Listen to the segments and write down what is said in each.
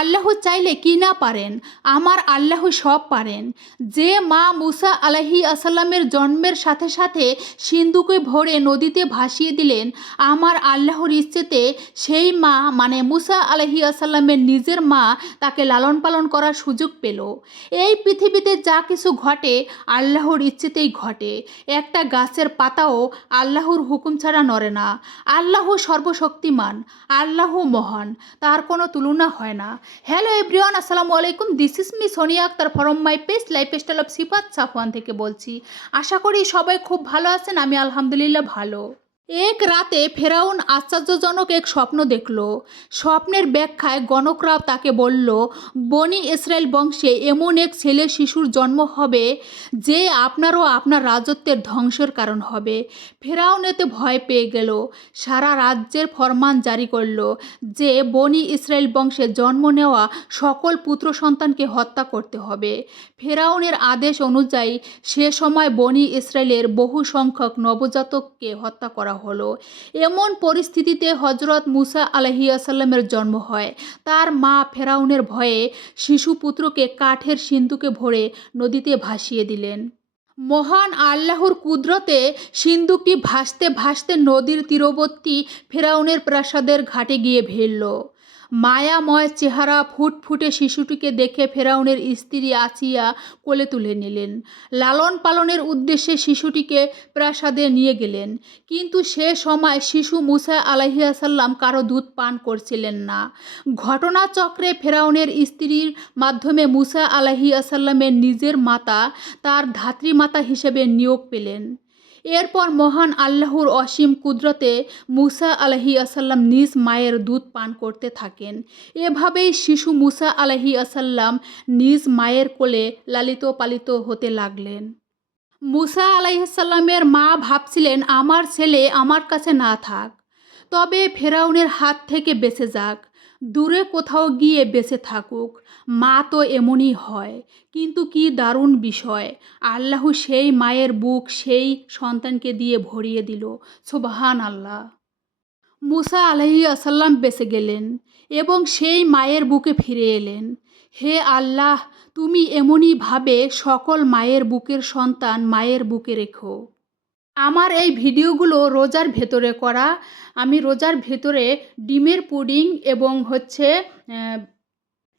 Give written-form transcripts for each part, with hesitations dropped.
আল্লাহ চাইলে কি না পারেন? আমার আল্লাহ সব পারেন। যে মা মুসা আলাইহি আসসালামের জন্মের সাথে সাথে সিন্ধুকে ভরে নদীতে ভাসিয়ে দিলেন, আমার আল্লাহর ইচ্ছেতে সেই মা মানে মুসা আলাইহি আসসালামের নিজের মা তাকে লালন পালন করার সুযোগ পেল। এই পৃথিবীতে যা কিছু ঘটে আল্লাহর ইচ্ছেতেই ঘটে। একটা গাছের পাতাও আল্লাহর হুকুম ছাড়া নড়ে না। আল্লাহ সর্বশক্তিমান, আল্লাহ মহান, তার কোনো তুলনা হয় না। হ্যালো এভরিওয়ান, আসসালামু আলাইকুম। This is me Sonia Akter from my page lifestyle of Sifat Safwan থেকে বলছি। আশা করি সবাই খুব ভালো আছেন। আমি আলহামদুলিল্লাহ ভালো। এক রাতে ফেরাউন আশ্চর্যজনক এক স্বপ্ন দেখল। স্বপ্নের ব্যাখ্যায় গণকরা তাকে বলল, বনি ইসরায়েল বংশে এমন এক ছেলে শিশুর জন্ম হবে যে আপনারও আপনার রাজত্বের ধ্বংসের কারণ হবে। ফেরাউন এতে ভয় পেয়ে গেল। সারা রাজ্যের ফরমান জারি করল যে বনি ইসরায়েল বংশে জন্ম নেওয়া সকল পুত্র সন্তানকে হত্যা করতে হবে। ফেরাউনের আদেশ অনুযায়ী সে সময় বনি ইসরায়েলের বহু সংখ্যক নবজাতককে হত্যা করা হলো। এমন পরিস্থিতিতে হজরত মুসা আলাইহিসসালামের জন্ম হয়। তার মা ফেরাউনের ভয়ে শিশু পুত্রকে কাঠের সিন্ধুকে ভরে নদীতে ভাসিয়ে দিলেন। মহান আল্লাহর কুদরতে সিন্ধুকটি ভাসতে ভাসতে নদীর তীরবর্তী ফেরাউনের প্রাসাদের ঘাটে গিয়ে ভিড়ল। মায়াময় চেহারা ফুটফুটে শিশুটিকে দেখে ফেরাউনের স্ত্রী আসিয়া কোলে তুলে নিলেন। লালন পালনের উদ্দেশ্যে শিশুটিকে প্রাসাদে নিয়ে গেলেন। কিন্তু সে সময় শিশু মুসা আলাইহিসসালাম কারো দুধ পান করছিলেন না। ঘটনাচক্রে ফেরাউনের স্ত্রীর মাধ্যমে মুসা আলাইহিসসালামের নিজের মাতা তার ধাত্রীমাতা হিসেবে নিয়োগ পেলেন। এরপর মহান আল্লাহর অসীম কুদরতে মুসা আলাইহিসসালাম নিজ মায়ের দুধ পান করতে থাকেন। এভাবেই শিশু মুসা আলাইহিসসালাম নিজ মায়ের কোলে লালিত পালিত হতে লাগলেন। মুসা আলাইহিসসালামের মা ভাবছিলেন, আমার ছেলে আমার কাছে না থাক, তবে ফেরাউনের হাত থেকে বেঁচে যাক, দূরে কোথাও গিয়ে বেঁচে থাকুক। মা তো এমনই হয়। কিন্তু কি দারুণ বিষয়, আল্লাহ সেই মায়ের বুক সেই সন্তানকে দিয়ে ভরিয়ে দিল। সুবহান আল্লাহ। মুসা আলাইহিসসালাম বেঁচে গেলেন এবং সেই মায়ের বুকে ফিরে এলেন। হে আল্লাহ, তুমি এমনইভাবে সকল মায়ের বুকের সন্তান মায়ের বুকে রেখো। আমার এই ভিডিওগুলো রোজার ভেতরে করা। আমি রোজার ভেতরে ডিমের পুডিং এবং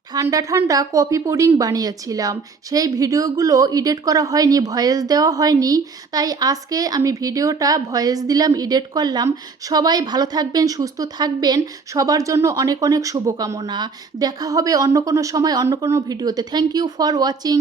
ঠান্ডা ঠান্ডা কফি পুডিং বানিয়েছিলাম। সেই ভিডিওগুলো এডিট করা হয়নি, ভয়েস দেওয়া হয়নি, তাই আজকে আমি ভিডিওটা ভয়েস দিলাম, এডিট করলাম। সবাই ভালো থাকবেন, সুস্থ থাকবেন, সবার জন্য অনেক অনেক শুভকামনা। দেখা হবে অন্য কোনো সময় অন্য কোনো ভিডিওতে। Thank you for watching.